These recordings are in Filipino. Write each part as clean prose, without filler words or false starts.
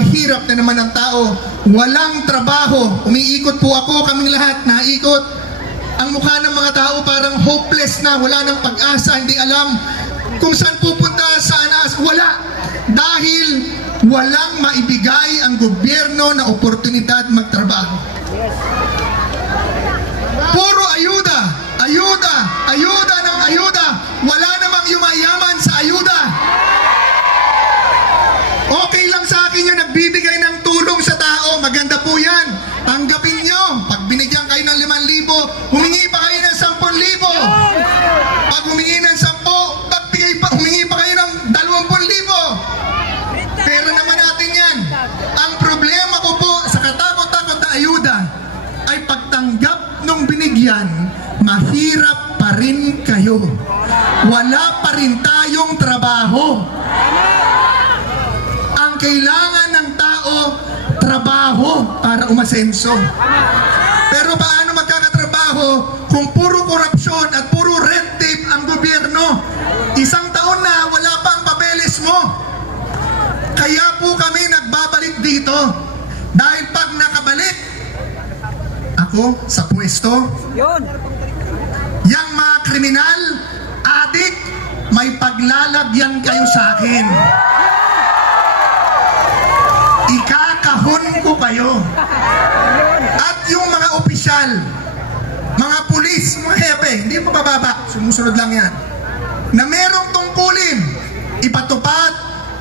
mahirap na naman ang tao, walang trabaho. Umiikot po ako, kaming lahat naikot. Ang mukha ng mga tao parang hopeless na, wala ng pag-asa, hindi alam kung saan pupunta, saan wala. Dahil walang maibigay ang gobyerno na oportunidad magtrabaho. Puro ayuda, ayuda, ayuda ng ayuda. Wala namang yumayaman sa ayuda. Okay lang sa akin yung nagbibigay ng tulong sa tao. Maganda po yan. Tanggapin nyo. Pag binigyan kayo ng 5,000, humingi pa kayo ng 10,000. Pag humingi ng 10, humingi pa kayo ng 20,000. Pero naman natin yan. Ang problema ko po sa katakot-takot na ayuda ay pagtanggap nung binigyan, mahirap pa rin kayo. Wala pa rin tayong trabaho. Ang kailangan ng tao, trabaho para umasenso. Pero paano magkakatrabaho kung puro korupsyon at puro red tape ang gobyerno? Isang taon na wala pa ang papeles mo. Kaya po kami nagbabalik dito. Dahil pag nakabalik ako sa pwesto, yang mga kriminal, adik, may paglalagyan kayo sa akin. Ikakahon ko kayo. At yung mga opisyal, mga pulis, mga hepe, hindi pa bababa, sumusunod lang yan, na merong tungkulin, ipatupad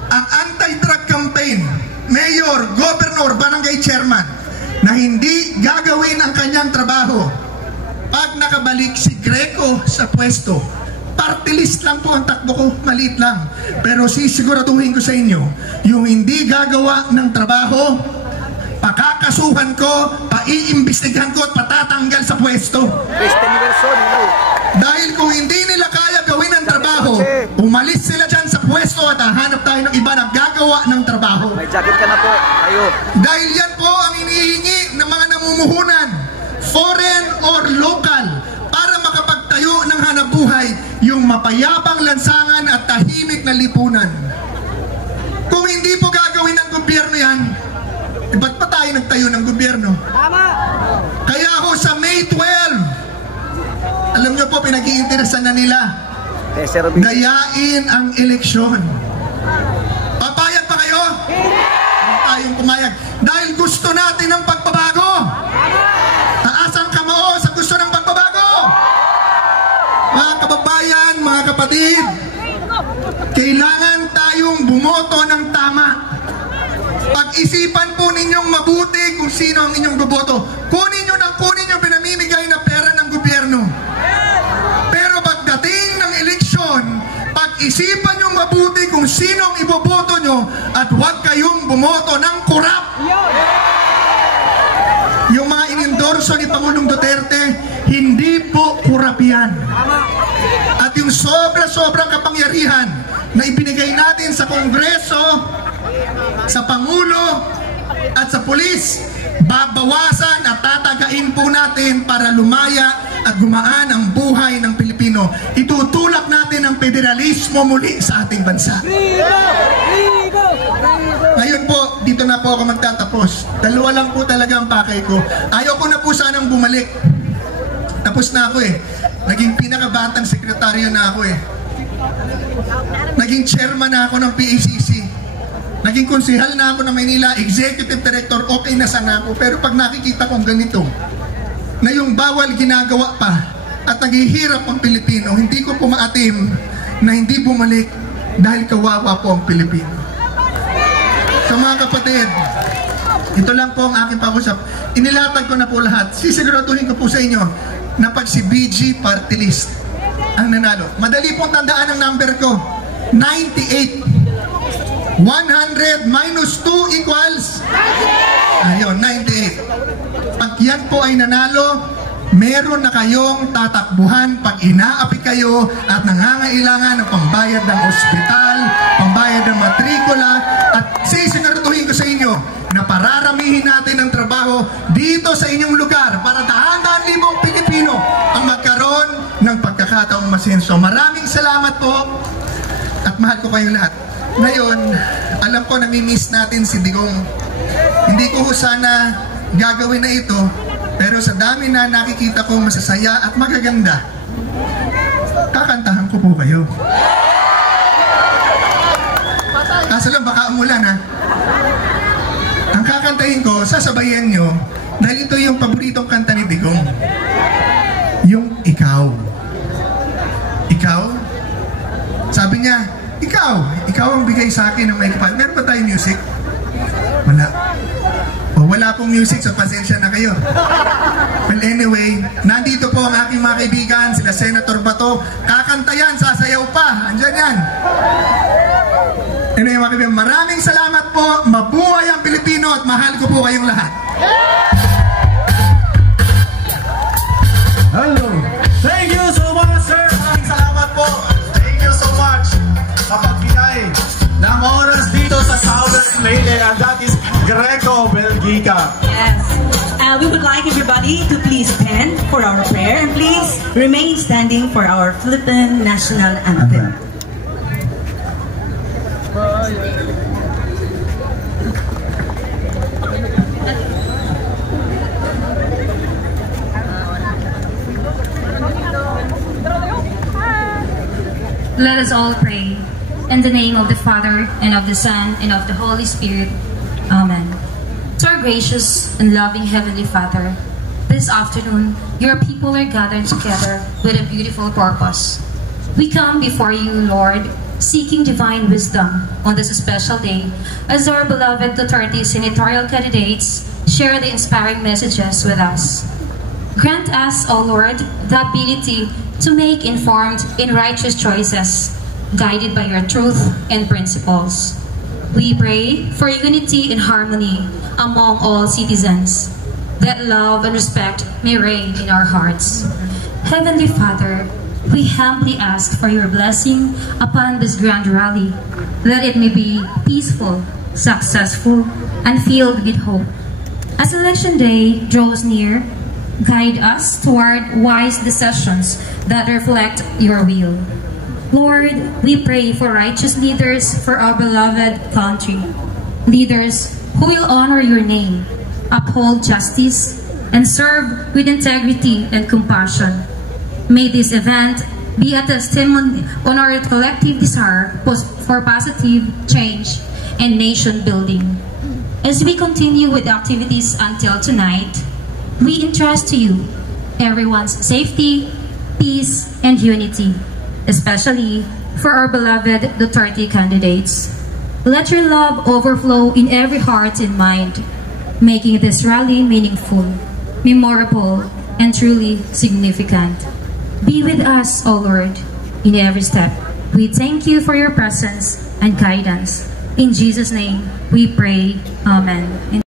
ang anti-drug campaign, mayor, governor, barangay chairman, na hindi gagawin ang kanyang trabaho. Pag nakabalik si Greco sa pwesto, party list lang po ang takbo ko, maliit lang. Pero sisiguraduhin ko sa inyo, yung hindi gagawa ng trabaho, pakakasuhan ko, paiimbestigahan ko at patatanggal sa pwesto. Dahil kung hindi nila kaya gawin ang trabaho, umalis sila dyan sa pwesto at hahanap tayo ng iba na gagawa ng trabaho. May jacket ka na po, kayo. Dahil yan po ang inihingi ng mga namumuhunan, foreign or local, para makapagtayo ng hanapbuhay, yung mapayapang lansangan at tahimik na lipunan. Kung hindi po gagawin ng gobyerno yan, ba't pa tayo nagtayo ng gobyerno? Tama! Kaya ako sa May 12, alam nyo po, pinag-iinteresan na nila, dayain ang eleksyon. Papayag pa kayo? Hindi tayong pumayag. Dahil gusto natin ng pagbabago. Taas ang kamao sa gusto ng pagbabago. Mga kababayan, mga kapatid, kailangan tayong bumoto ng tama. Pag-isipan po ninyong mabuti kung sino ang inyong boboto. Kunin nyo ng kunin yung pinamimigay na pera ng gobyerno. Pero pagdating ng eleksyon, pag-isipan nyo mabuti kung sino ang iboboto nyo at huwag kayong bumoto ng kurap. Yung mga inendorso ni Pangulong Duterte, hindi po kurap yan. At yung sobra-sobrang kapangyarihan na ibinigay natin sa Kongreso, sa Pangulo at sa pulis, babawasan at tatagain po natin para lumaya at gumaan ang buhay ng Pilipino. Itutulak natin ang federalismo muli sa ating bansa. Ngayon po, dito na po ako magtatapos. Dalawa lang po talaga ang pakay ko. Ayaw ko na po sanang bumalik. Tapos na ako eh. Naging pinakabatang sekretaryo na ako eh. Naging chairman na ako ng PACC. Naging konsehal na ako ng Maynila, executive director, okay na sana ako. Pero pag nakikita kong ganito, na yung bawal ginagawa pa at naghihirap ang Pilipino, hindi ko pumaatim na hindi bumalik dahil kawawa po ang Pilipino. So mga kapatid, ito lang po ang aking pag-usap. Inilatag ko na po lahat. Sisiguraduhin ko po sa inyo na pag si BG Party List ang nanalo. Madali pong tandaan ang number ko, 98. 100 minus 2 equals? Ayun, 98. Pag yan po ay nanalo, meron na kayong tatakbuhan pag inaapi kayo at nangangailangan ng pambayad ng ospital, pambayad ng matrikula, at sisiguraduhin ko sa inyo na pararamihin natin ang trabaho dito sa inyong lugar para daan-daan libong Pilipino ang magkaroon ng pagkakataong masenso. Maraming salamat po at mahal ko kayong lahat. Ngayon, Alam ko nami-miss natin si Digong. Hindi ko sana gagawin na ito, pero sa dami na nakikita ko masasaya at magaganda, kakantahan ko po kayo. Kaso lang baka umulan ha. Ang kakantahin ko, sasabayan nyo, dahil ito yung paboritong kanta ni Digong. Yung Ikaw. Ikaw? Sabi niya, ikaw ang bigay sa akin ng may kapal. Meron ba tayong music? Wala. O wala pong music, so pasensya na kayo. Well anyway, nandito po ang aking mga kaibigan, sila Senator Bato. Kakanta yan, sasayaw pa. Andyan yan. Anyway mga kaibigan, maraming salamat po. Mabuhay ang Pilipino at mahal ko po kayong lahat. Hello. Thank you so much, sir. Maraming salamat po. Thank you so much. Kapagbigay ng oras dito sa Southern Leyte, and that is Greco Belgica. Yes. We would like everybody to please stand for our prayer and please remain standing for our Philippine national anthem. Let us all pray. In the name of the Father, and of the Son, and of the Holy Spirit. Amen. To our gracious and loving Heavenly Father, this afternoon, your people are gathered together with a beautiful purpose. We come before you, Lord, seeking divine wisdom on this special day as our beloved Duterte senatorial candidates share the inspiring messages with us. Grant us, O Lord, the ability to make informed and righteous choices, guided by your truth and principles. We pray for unity and harmony among all citizens, that love and respect may reign in our hearts. Heavenly Father, we humbly ask for your blessing upon this grand rally, that it may be peaceful, successful, and filled with hope. As Election Day draws near, guide us toward wise decisions that reflect your will. Lord, we pray for righteous leaders for our beloved country. Leaders who will honor your name, uphold justice, and serve with integrity and compassion. May this event be a testimony on our collective desire for positive change and nation building. As we continue with activities until tonight, we entrust to you everyone's safety, peace, and unity, especially for our beloved Duterte candidates. Let your love overflow in every heart and mind, making this rally meaningful, memorable, and truly significant. Be with us, O Lord, in every step. We thank you for your presence and guidance. In Jesus' name, we pray. Amen.